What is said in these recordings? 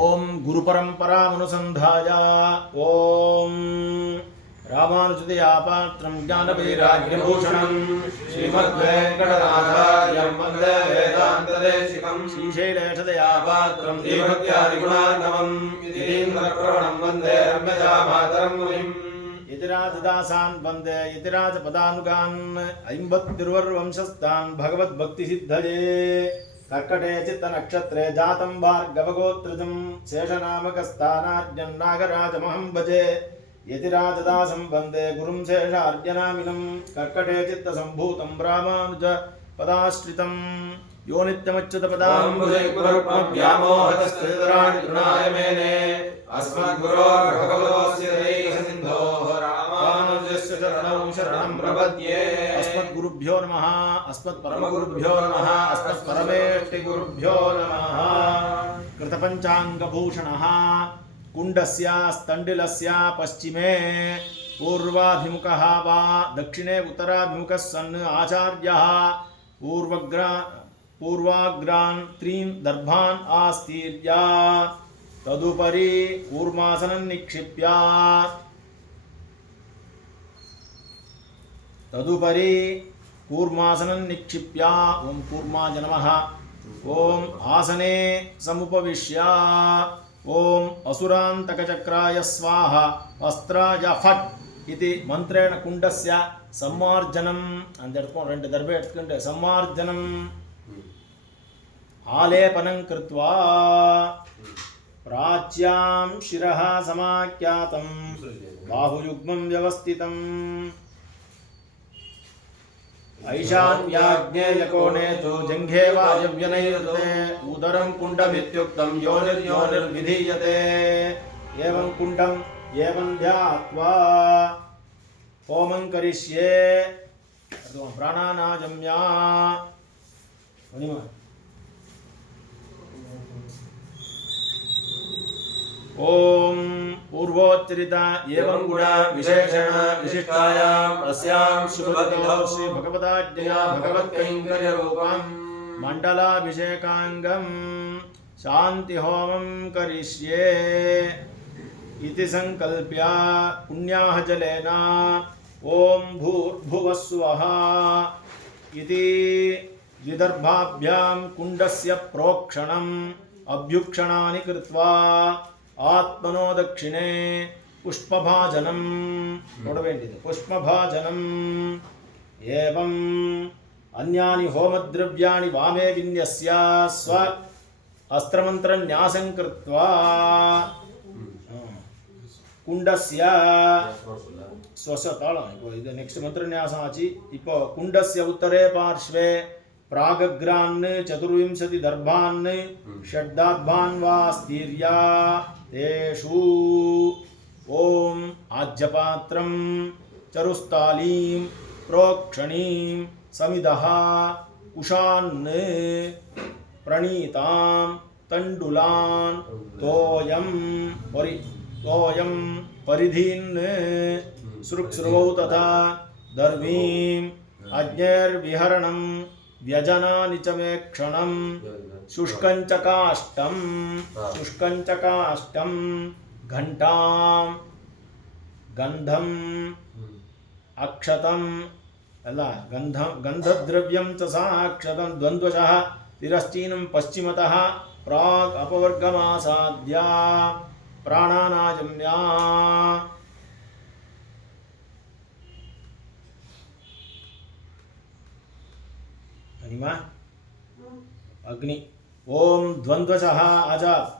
ओम गुरुपरंपरामनुसंधाय ओम रामानुजदयापात्रं ज्ञानवैराग्यभूषणं श्रीमद्वेंकटनाथार्यं वन्दे वेदान्तदेशिकं श्रीशैलेशदयापात्रं दीर्घज्ञानगुणार्णवं यतीन्द्रप्रवणं वन्दे रम्यजामातरं मुनिम् यतिराजदासान् वन्दे यतिराजपदानुगान् ऐम्बत्तिरुवर्वंशस्तान् भगवद्भक्तिसिद्धये कर्कटे चित्तनक्षत्रे जातं भार्गवगोत्रजं शेषनामकस्थानार्यं नागराजमहं भजे यतिराजदासं वन्दे गुरुं शेषार्यनामिनं कर्कटे चित्तसम्भूतं रामानुज पदाश्रितं यो नित्यमच्युतपदाम्बुजयुग्मव्यामोहतस्थितराणि तृणाय मेने अस्मद्गुरोर्भगवतोऽस्य दैकसिन्धोः रामानुजस्य चरणौ शरणं प्रपद्ये अस्मद्गुरुभ्यो नमः अस्मत्परमगुरुभ्यो नमः अस्मत्परमेष्टिगुरुभ्यो नमः कृतपञ्चाङ्गभूषणः कुण्डस्य स्तण्डिलस्य पश्चिमे पूर्वाभिमुखः वा दक्षिणे उत्तराभिमुखः सन् आचार्यः पूर्वाग्रान् त्रीन् दर्भान् आस्तीर्य तदुपरि कूर्मासनं निक्षिप्य ओम कूर्माय नमः ओम आसने समुपविश्य ओम असुरान्तकचक्राय स्वाहा अस्त्राय फट् इति मंत्रेण कुंडस्य सम्मार्जनम् अंद रेंडु दर्बे एत्तुकोंडु सम्मार्जनम् आलेपनं कृत्वा प्राच्यां शिरः समाख्यातं बाहुयुग्मं व्यवस्थितम् ऐशान्याग्नेयकोणे तु जङ्घे वायव्यनैऋते उदरं कुण्डमित्युक्तं योनिर्विधीयते एवं कुण्डम् एवं ध्यात्वा होमं करिष्ये प्राणानाजम्या ओम पूर्वोच्चरित एवं गुण विशेषण विशिष्टायां अस्यां शुभतिथौ श्री भगवदाज्ञया भगवत्कैंकर्य रूपं मंडलाभिषेकांगं शांति होमं करिष्ये इति संकल्प्य पुण्याः जलेन ओम भूर्भुवः स्वः इति विदर्भाभ्यां कुण्डस्य प्रोक्षणम् अभ्युक्षणानि कृत्वा आत्मनो दक्षिणे पुष्पभाजनम् पुष्पभाजनम् एवं अन्यानि होमद्रव्याणि वामे विन्यस्य स्व अस्त्रमन्त्रन्यासं कृत्वा कुण्डस्य இது நெக்ஸ்ட் மந்திரன்யாசம் ஆச்சு. இப்போ குண்டस्य उत्तरे पार्श्वे प्रागग्रान् चतुर्विंशति दर्भान् षड्दार्भान् वा स्तीर्य तेषु ओम आज्यपात्रं चरुस्थालीं प्रोक्षणीं समिदः कुशान् प्रणीतां तण्डुलान् तोयं परिधीन् सृक्स्रुवौ तथा दर्वीं अज्ञैर्विहरणं व्यजनानि च मे क्षणं शुष्कञ्च काष्ठं घण्टां गन्धम् अक्षतम् अल्ल गन्धद्रव्यं च साक्षतं द्वन्द्वशः तिरश्चीनं पश्चिमतः प्राग् अपवर्गमासाद्य प्राणानाजम्या अग्नि ओम द्वन्द्वशः आजात्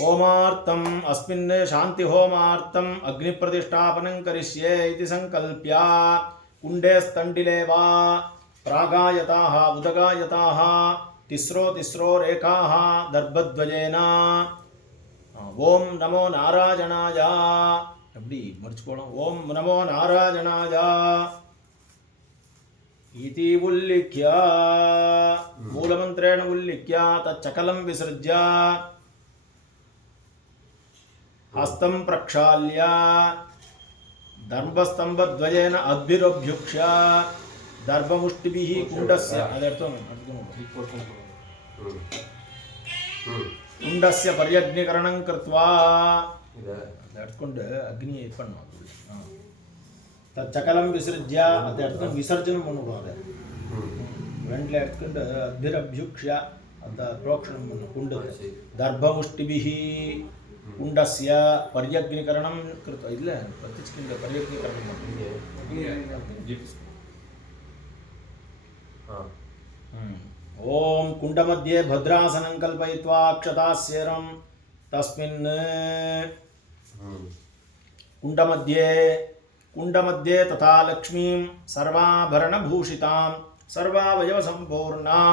होमार्थम् अस्मिन् शांति होमार्थम् अग्निप्रतिष्ठापनं करिष्ये इति संकल्प्य कुण्डे स्तण्डिले वा प्रागायताः उदगायताः तिस्रो रेखाः दर्भद्वयेन ओम नमो नारायणाय அப்படி மடிச்சுக்கோணும். ओम नमो नारायणाय इति उल्लिख्य मूलमंत्रेण उल्लिख्य तच्चकलं विसृज्य हस्तं प्रक्षाल्य दर्भस्तंभद्वयेन अद्भिरभ्युक्ष्य दर्भमुष्टिभिः कुण्डस्य ಕುಂಡಸ್ಯ ಪರ್ಯಗ್ನಿಕರಣಂ ಕೃತ್ವಾ ಅಡ್ಕೊಂಡು ಅಗ್ನಿ ಇದು பண்ணுவோம் ತಚ್ಚಕಲಂ ವಿಸರ್ಜ್ಯ ಅದು ಎಡ್ಕೊಂಡು ವಿಸರ್ಜನೆ பண்ணுவோம் வெண்ணில் எடுத்துக்கிட்டு அத்திரபியுக்ஷ அந்த புரோக்ஷணம் பண்ணணும் குண்டு தர்பமுஷ்டிபிஹ குண்டஸ்ய பர்யக்னிகரணம் கிருத்வா இல்ல பிரதிஷ்கிண்ட பர்யக்னிகரணம் ஓம் குண்டமத்யே भद्रासनं कल्पयित्वा अक्षतास्यरं तस्मिन् कुण्डमध्ये तथा लक्ष्मीं सर्वाभरणभूषितां सर्वावयवसम्पूर्णां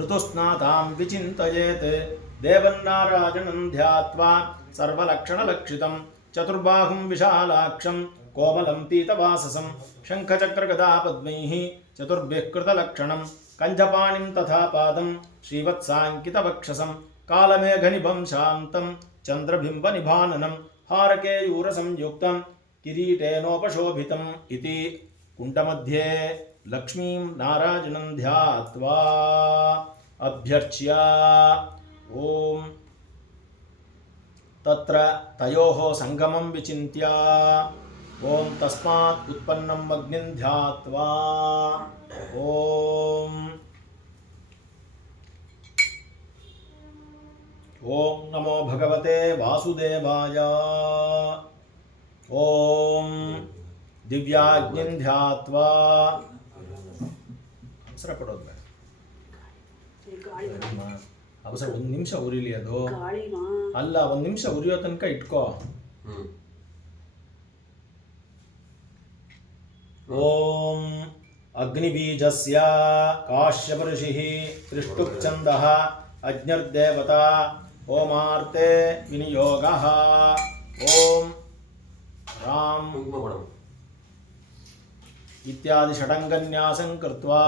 ऋतुस्नातां विचिन्तयेत् देवन्नारायणं ध्यात्वा सर्वलक्षणलक्षितं चतुर्बाहुं विशालाक्षं कोमलं पीतवाससं शङ्खचक्रगदापद्मैः चतुर्भिः कृतलक्षणं कञ्जपाणिं तथा पादं श्रीवत्साङ्कितवक्षसं कालमेघनिभं शान्तं चन्द्रबिम्बनिभाननं हारकेयूरसंयुक्तं किरीटेनोपशोभितम् इति कुण्डमध्ये लक्ष्मीं नारायणं ध्यात्वा अभ्यर्च्य ॐ तत्र तयोः संगमं विचिन्त्य ॐ तस्मात् उत्पन्नम् अग्निं ध्यात्वा ॐ नमो भगवते वासुदेवाय ॐ दिव्याग्निं ध्यात्वा ಅವಸರ ಪಡೋದು ಬೇಡ ಅವಸರ ಒಂದು ನಿಮಿಷ ಉರಿಲಿ ಅದು ಅಲ್ಲ ಒಂದು ನಿಮಿಷ ಉರಿಯೋ ತನಕ ಇಟ್ಕೋ ಓಂ ಅಗ್ನಿಬೀಜಸ್ಯ ಕಾಶ್ಯಪ ಋಷಿಃ ತ್ರಿಷ್ಟುಪ್ಛಂದಃ ಅಗ್ನಿರ್ದೇವತಾ ಓಮಾರ್ತೆ ವಿನಿಯೋಗಃ ಓಂ ರಾಮ್ इत्यादि षडंगन्यासं कृत्वा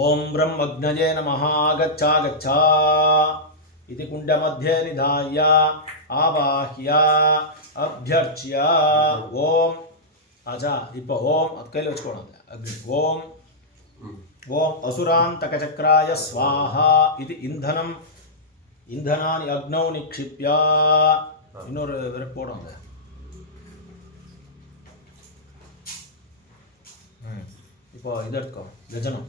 ओम ब्रह्मग्नये नमः गच्छ इति कुण्डमध्ये निधाय आवाह्य अभ्यर्च्य ओम आजा इप्प ओम अत्कैल वच्चुकोळोदु अग्नि ओम ओम असुरान्तकचक्राय स्वाहा इति इंधनं इंधनानि अग्नौ निक्षिप्य இன்னொரு வேற போடுங்க இப்போ இது எடுத்துக்கோ கஜனம்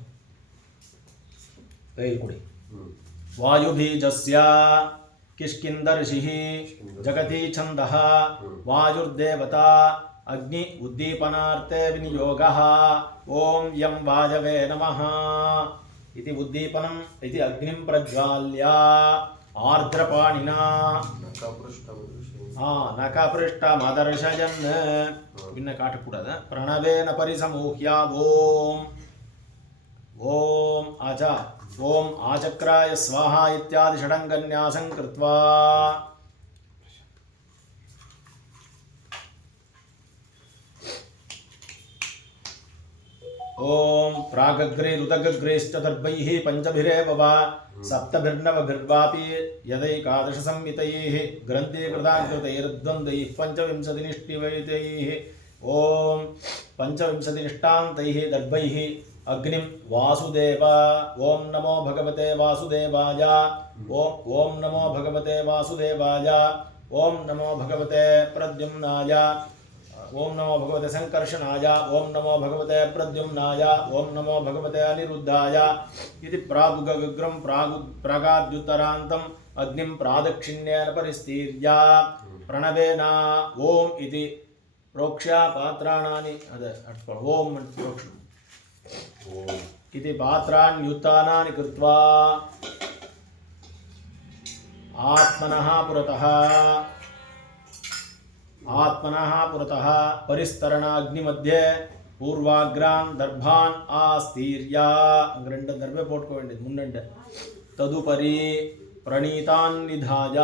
கை குடி वायुबीजस्य किष्किन्धर्षिः जगति छन्दः वायुर्देवता अग्नि उद्दीपनार्थे विनियोगः ओम यं वायवे नमः इति उद्दीपनम् इति अग्निं प्रज्वाल्य आर्द्रपाणिना नखपृष्ठमदर्शयन् भिन्न काटकूडदु प्रणवेन परिसमूह्य ओम आचा ओम आचक्राय स्वाहा इत्यादि षडंगन्यासं कृत्वा ओम प्रागग्रैरुदग्रैश्च दर्भैः पञ्चभिरेव वा सप्तभिर्नवभिर्वापि यदैकादशसंहितैः ग्रन्थीकृताकृतैर्द्वन्द्वैः पञ्चविंशतिनिष्ठिवैतैः ओम पञ्चविंशतिनिष्ठान्तैः दर्भैः अग्निं वासुदेव ओम नमो भगवते वासुदेवाय ओम नमो भगवते वासुदेवाय ओम नमो भगवते प्रद्युम्नाय ओम नमो भगवते संकर्षणाय ओम नमो भगवते प्रद्युम्नाय ओम नमो भगवते अनिरुद्धाय इति प्रागुगग्रं प्रागाद्युत्तरान्तम् अग्निं प्रादक्षिण्येन परिस्तीर्य प्रणवेन ओम इति प्रोक्ष्य पात्राणानि ओम प्रोक्ष्य इति पात्राण्युत्थानानि कृत्वा आत्मनः पुरतः परिस्तरणाग्निमध्ये पूर्वाग्रान् दर्भान् आस्तीर्य अंग दर्भे पोट्कोवेंडिदु मुन्नंटे तदुपरि प्रणीतान् निधाय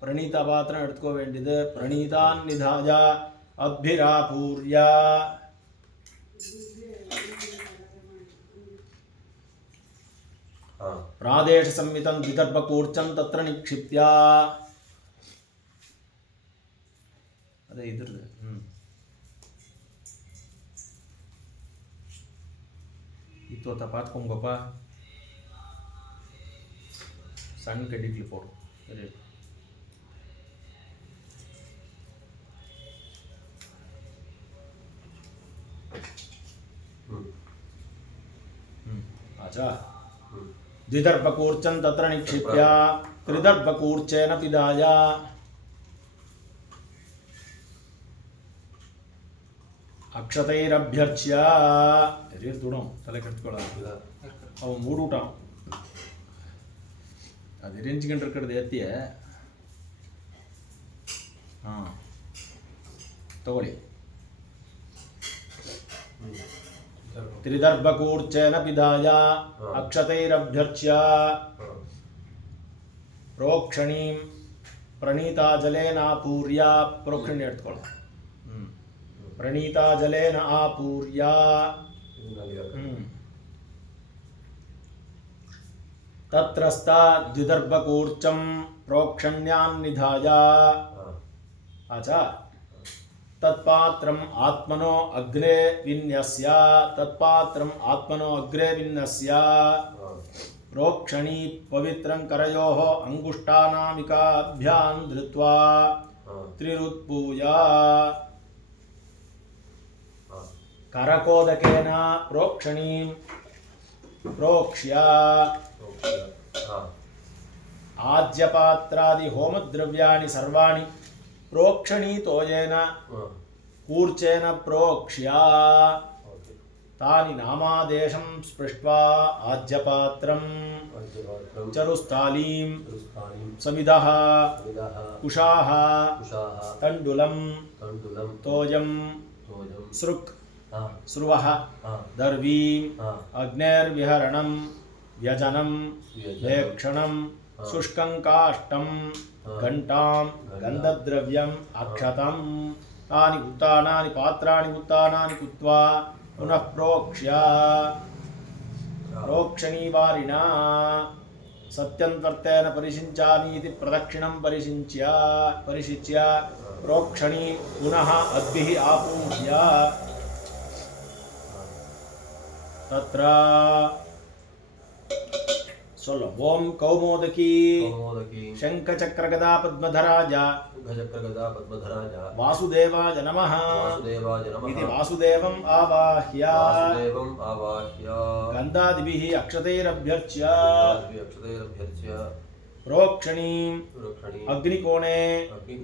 प्रणीत पात्र एडुत्कोवेंडिदु प्रणीतान् निधाय अभ्भिरापूर्य प्रादेश संवितं द्विदर्भकूर्चं तत्र निक्षिप्य अदे इधर ಇತ್ತೋತ ಪಾತ್ಕೊಂಗಪ್ಪ ಸಣ್ಣ ಕಡ್ಡಿಗ್ಲಿ ಪೋಡು ಸರಿ आचा द्विदर्भकूर्चं तत्र निक्षिप्य त्रिदर्भकूर्चेन पिदाय अक्षतैरभ्यर्च्य तुडो तले कट्कोळ्ळ अव मूडूट ಅದು ರೆಂಚ್ಕೊಂಡ್ರ ಕಡೆ ಎತ್ತಿಯ ಹಾಂ ತಗೊಳ್ಳಿ त्रिदर्भकूर्चेन पिधाय अक्षतैरभ्यर्च्य प्रोक्षणीं प्रणीता जलेन आपूर्य प्रोक्षणी एत्ಕೊಳ್ಳ प्रणीता जलेन आपूर्य तत्रस्था द्विदर्भकूर्चं प्रोक्षण्यान्निधाय आचा तत्पात्रम् आत्मनो अग्रे विन्यस्य तत्पात्रम् आत्मनो अग्रे विन्यस्य प्रोक्षणी पवित्रं करयोः अंगुष्ठानामिकाभ्यां धृत्वा त्रिरुत्पूय करकोदकेन प्रोक्षणीं प्रोक्ष्य आज्यपात्रादि होमद्रव्याणि सर्वाणि प्रोक्षणीतोयेन कूर्चेन प्रोक्ष्य तानि नामादेशं स्पृष्ट्वा आज्यपात्रं चरुस्थालीं समिदः कुशाः तण्डुलं तोयं सृक् स्रुवः दर्वीं अग्नेर्विहरणं व्यजनं वेक्षणं शुष्कं काष्ठं घंटां गन्धद्रव्यम् अक्षतं तानि उत्तानानि पात्राणि उत्तानानि कृत्वा पुनः प्रोक्ष्य प्रोक्षणीवारिणा सत्यन्वर्तेन परिषिञ्चामि इति प्रदक्षिणं परिशिच्य प्रोक्षणी पुनः अद्भिः आपूर्य तत्र ओम कौमोदकी शंखचक्रगदा पद्मधराज वासुदेवाय नमः इति वासुदेवम् आवाह्य गन्धादिभिः अक्षतैरभ्यर्च्य प्रोक्षणीं अग्निकोणे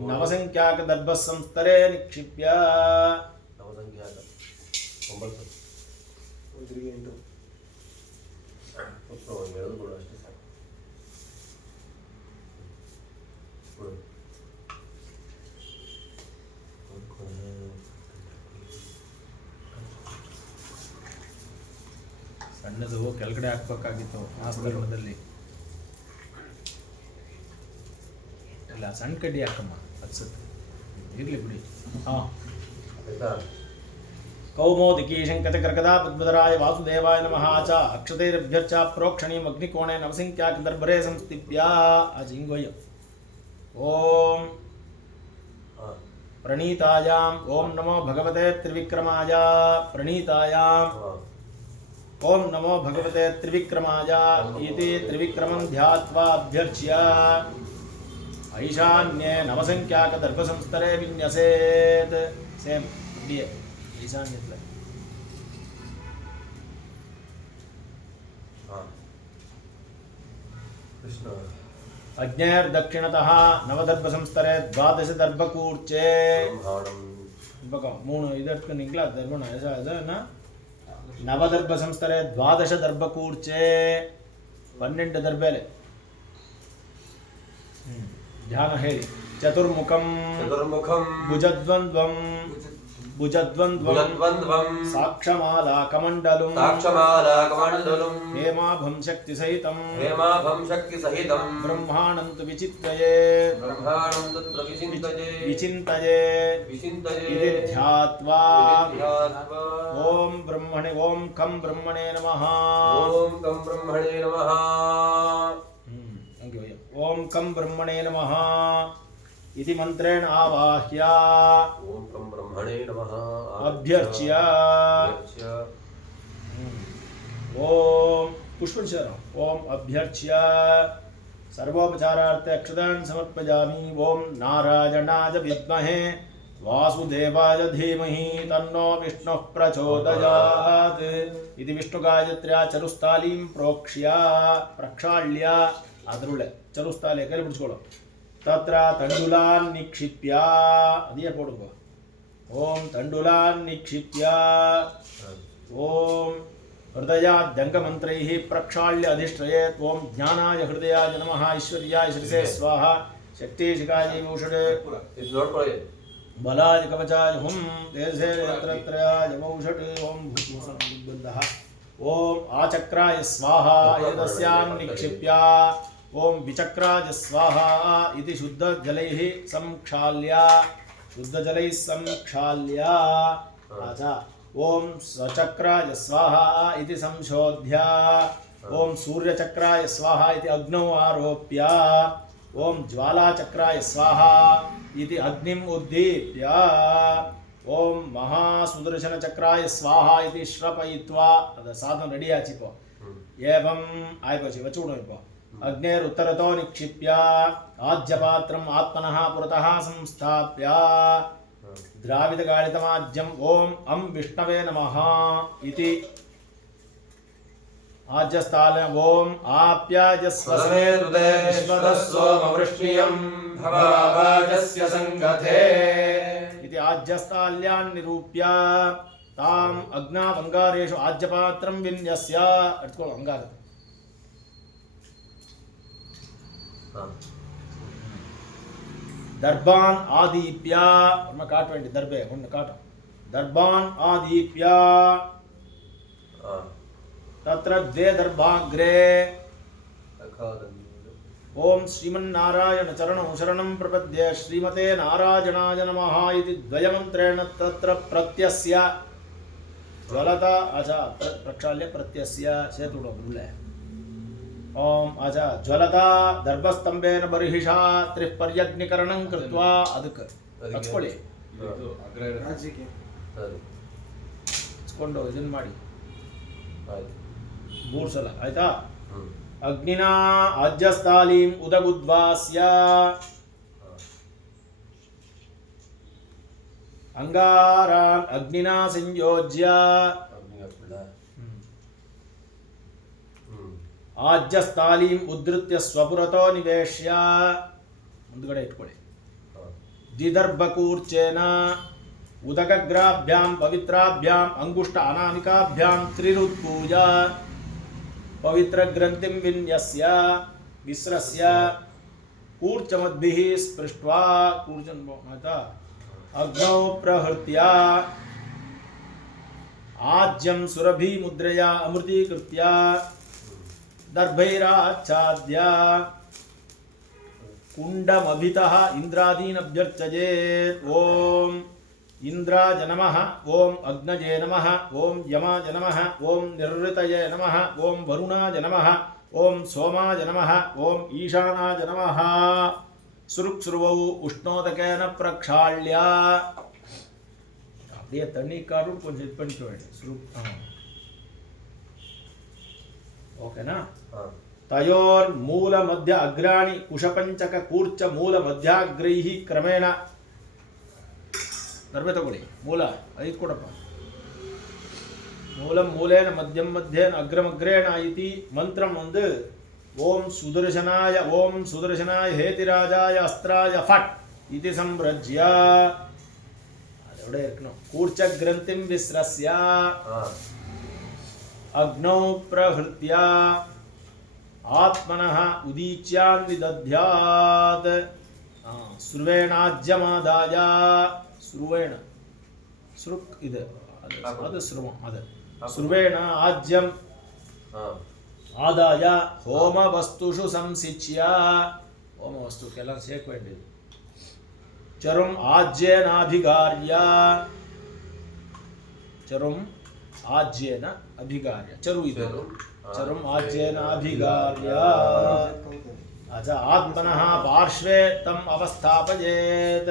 नवसंख्याकदर्भसंस्तरे निक्षिप्य ಸಣ್ಣದು ಕೆಳಗಡೆ ಹಾಕಬೇಕಾಗಿತ್ತು ನಾಮಕರಣದಲ್ಲಿ ಇಲ್ಲ ಸಣ್ಣ ಕಡ್ಡಿ ಹಾಕಮ್ಮ ಅನ್ಸುತ್ತೆ ಇರಲಿ ಬಿಡಿ ಹಾಂ कौमोदिकी शंकचक्रगदा पद्मधराय वासुदेवाय नमः च अक्षतैरभ्यर्च प्रोक्षणीम् अग्निकोणे नवसंख्याकदर्भरे संस्थित्य अजिंगोय ओम प्रणीतायां ओम नमो भगवते त्रिविक्रमाय प्रणीतायां ओम नमो भगवते त्रिविक्रमाय इति त्रिविक्रमं ध्यात्वा अभ्यर्च्य ऐशान्ये नवसंख्याकदर्भसंस्तरे विन्यसेत् सेम दिए ईशान्यत्ल कृष्ण अग्नेर्दक्षिणतः नवदर्भसंस्तरे द्वादशदर्भकूर्चे बघा मूणु ಇದಕ್ಕೆ ನಿಂಗ್ಲ ದರ್ಭಣ ಅದನ್ನ ನವದರ್ಭಸಂಸ್ತರೆ ದ್ವಾದಶದರ್ಭಕೂರ್ಚೆ 12 ದರ್ಭೆಲೆ ಧ್ಯಾನ ಹೇಳಿ ಚತುರ್ಮುಖಂ ಭುಜದ್ವಂದ್ವಂ साक्षमाला कमंडलुम हेमाभं शक्ति सहितं ब्रह्माणं विचिन्तये इति ध्यात्वा ओम ब्रह्मणे ओम कं ब्रह्मणे नमः ओम कं ब्रह्मणे नमः इति मंत्रेण आवाह्य ओम कं ब्रह्मणे नमः अभ्यर्च्य ओम पुष्पशर ओम अभ्यर्च्य सर्वोपचारार्थे अक्षतान् समर्पयामि। ओम नारायणाय विद्महे वासुदेवाय धीमहि तन्नो विष्णुः प्रचोदयात् इति विष्णुगायत्र्या चरुस्थालीं प्रोक्ष्य प्रक्षाल्य अदरुळे चरुस्थाले कई पिडिच्चिकोळ्ळु तत्र तण्डुलान् निक्षिप्य अदिये पोडुगो ओम तण्डुलान् निक्षिप्य ओम हृदयाद्यङ्गमन्त्रैः प्रक्षाल्य अधिष्ठयेत्। ओम ज्ञानाय हृदयाय नमः ऐश्वर्याय श्रीसे स्वाहा शक्तिशिखाय औषधे बलाय कवचाय हुं तेजसे नेत्रत्रयाय औषधे ओम भूतबन्धः ओम आचक्राय स्वाहा एतस्यान् निक्षिप्य ओम विचक्राय स्वाहा इति शुद्धजलैः संक्षाल्य आचा ओम स्वचक्राय स्वाहा इति संशोध्य ओम सूर्यचक्राय स्वाहा इति अग्नौ आरोप्य ओम ज्वालाचक्राय स्वाहा इति अग्निम् उद्दीप्य ओम महासुदर्शनचक्राय स्वाहा इति श्रपयित्वा अद साधन रेडी आचिपो एवं आयपोचि वचुडो अग्नेरुत्तरतो निक्षिप्य आज्यपात्रम् आत्मनः पुरतः संस्थाप्य द्राविडगाळितमाज्यम् ओम अं विष्णवे नमः इति आज्यस्थाले ओम आप्याजस्वसे तुदे विश्वदस्सोमवृष्णियं भवावाजस्य संगते इति आज्यस्थाल्यान् निरूप्य ताम् अग्नावङ्गारेषु आज्यपात्रं विन्यस्य अट्को अंगार दर्बान् आदीप्य काट वेंडी दर्बे काट दर्बान् आदीप्य तत्र द्वे दर्भाग्रे ओम श्रीमन्नारायण चरणौ शरणं प्रपद्ये श्रीमते नारायणाय नमः इति द्वयमन्त्रेण तत्र प्रत्यस्य ज्वलता आचा प्रक्षाल्य प्रत्यस्य सेतुडो बुल्ले ओम आचा ज्वलता दर्भस्तंभेन बर्हिषा त्रिपर्यग्निकरणं कृत्वा ಅದಕ್ಕೆ ಹಚ್ಕೊಳ್ಳಿ ರಾಜಿಗೆ ಹಚ್ಕೊಂಡು ಇದನ್ನ ಮಾಡಿ ಮೂರು ಸಲ ಆಯ್ತಾ अग्निना आज्यस्थालीं उदगुद्वास्य अंगारान् अग्निना संयोज्य आज्यस्थालीं उद्धृत्य स्वपुरतो निवेश्य मुंदुगडे इट्कोळ्ळि द्विदर्भकूर्चेन उदकग्राभ्यां पवित्राभ्यां अंगुष्ठ अनामिकाभ्यां त्रिरुत्पूज पवित्र ग्रंथिं विन्यस्य विस्रस्य कूर्चमद्भिः स्पृष्ट्वा कूर्चन माता अग्नौ प्रहृत्य आज्यं सुरभि मुद्रया अमृतीकृत्य दर्भैराच्छाद्य कुण्डमभितः इन्द्रादीन् अभ्यर्चयेत् ओम इंद्राय नमः ओम अग्नये नमः ओम यमाय नमः ओम निर्ऋतये नमः ओम वरुणाय नमः ओम सोमाय नमः ओम ईशानाय नमः सुरुक्सुरुवौ उष्णोदकेन प्रक्षाल्य அப்படியே தண்ணி காடு கொஞ்சம் இது பண்ணிக்க வேண்டிய ஓகேனா तयोर् मूल मध्य अग्राणि कुशपंचक कूर्च मूल मध्याग्रैः क्रमेण दर्भे तगोळि मूल ऐदु कोडप्प मूलं मूलेन मध्यम मध्येन अग्रमग्रेण इति मंत्रं वंदु ओम सुदर्शनाय हेतिराजाय अस्त्राय फट् इति संरज्य अदोडे इरुक्कணும் कूर्च ग्रंथिं विस्रस्य अग्नौ प्रहृत्य आत्मनः उदीच्यान्निदध्यात् सुर्वेणाज्यमादाय सुर्वेण सुरुक् इदु अदु सुर्वम् अदु सुर्वेण आज्यम् आदाय होमवस्तुषु संसिच्य होमवस्तुक्केल्ल सेक्वेण्डिदु चरुम् आज्येनाभिगार्य चरुम् आज्येन अभिगार्य चरु इदु चरुम् आज्येन अभिगार्य अज आत्मनः पार्श्वे तम् अवस्थापयेत्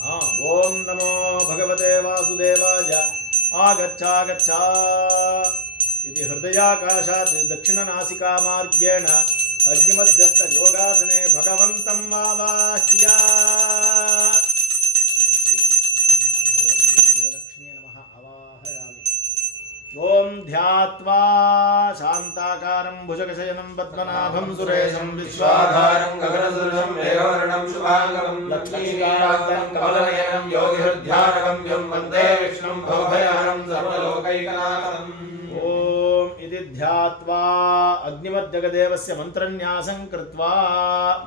ಓಂ ನಮೋ ಭಗವತೆ ವಾಸುದೇವಾಯ ಆಗಚ್ಚಾಗಚ್ಚ इति हृदयाकाशात् दक्षिणनासिकामार्गेण अग्निमध्यस्थयोगासने भगवन्तम् आवाह्य लक्ष्मी नमः आवाहयामि ॐ ध्यात्वा शान्ताकारं भुजगशयनं पद्मनाभं सुरेशं विश्वाधारं गगनसदृशं मेघवर्णं शुभाङ्गं लक्ष्मीकान्तं कमलनयनं योगिहृद्यानकं यं वन्दे विष्णुं भवभयहरं सर्वलोकैकनाथम् ओम इति ध्यात्वा अग्निमद्जगदेवस्य मंत्रन्यासं कृत्वा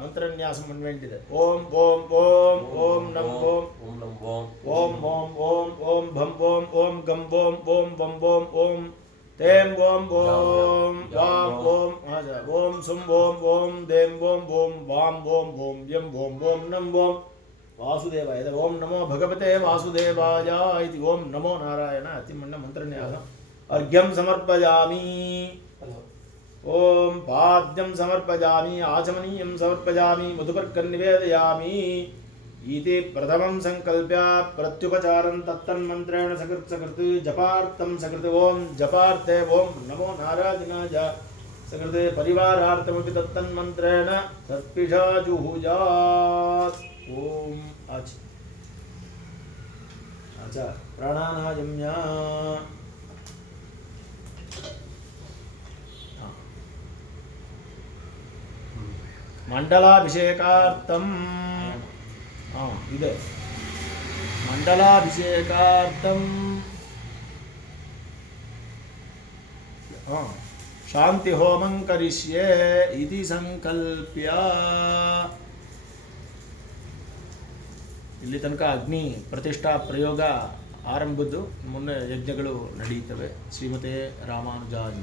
मंत्रन्यासं अन्वेण्टिते ओम ओम ओम ओम नम ओम ओम ओम ओम ओम भम ओम ओम गम ओम ओम बम ओम ओम तेम ओम ओम वाम ओम आजा ओम सुम ओम देम ओम वाम ओम यम ओम नम ओम वासुदेवाय ओम नमो भगवते वासुदेवाय इति ओम नमो नारायण अतिमन्न मंत्रन्यासम् अर्घ्यं समर्पयामि ओम पाद्यं समर्पयामि आचमनीयं समर्पयामि मधुपर्कं निवेदयामि इति प्रथमं संकल्प्य प्रत्युपचारं तत्तन्मन्त्रेण सकृत् जपार्थं सकृत् ओम जपार्थे ओम नमो नारायणाय सकृत् परिवारार्थमपि तत्तन्मन्त्रेण तत्पिषा जुहुयात् ओम आचा प्राणानायम्य मंडलाभिषेकार्थम इदे मंडलाभिषेकार्थम शांति होमं करिष्ये इति संकल्प्य ಇಲ್ಲಿ ತನಕ ಅಗ್ನಿ ಪ್ರತಿಷ್ಠಾ ಪ್ರಯೋಗ ಆರಂಭದ್ದು ಮುನ್ನ ಯಜ್ಞಗಳು ನಡೆಯುತ್ತವೆ ಶ್ರೀಮತೆ ರಾಮಾನುಜಾಯ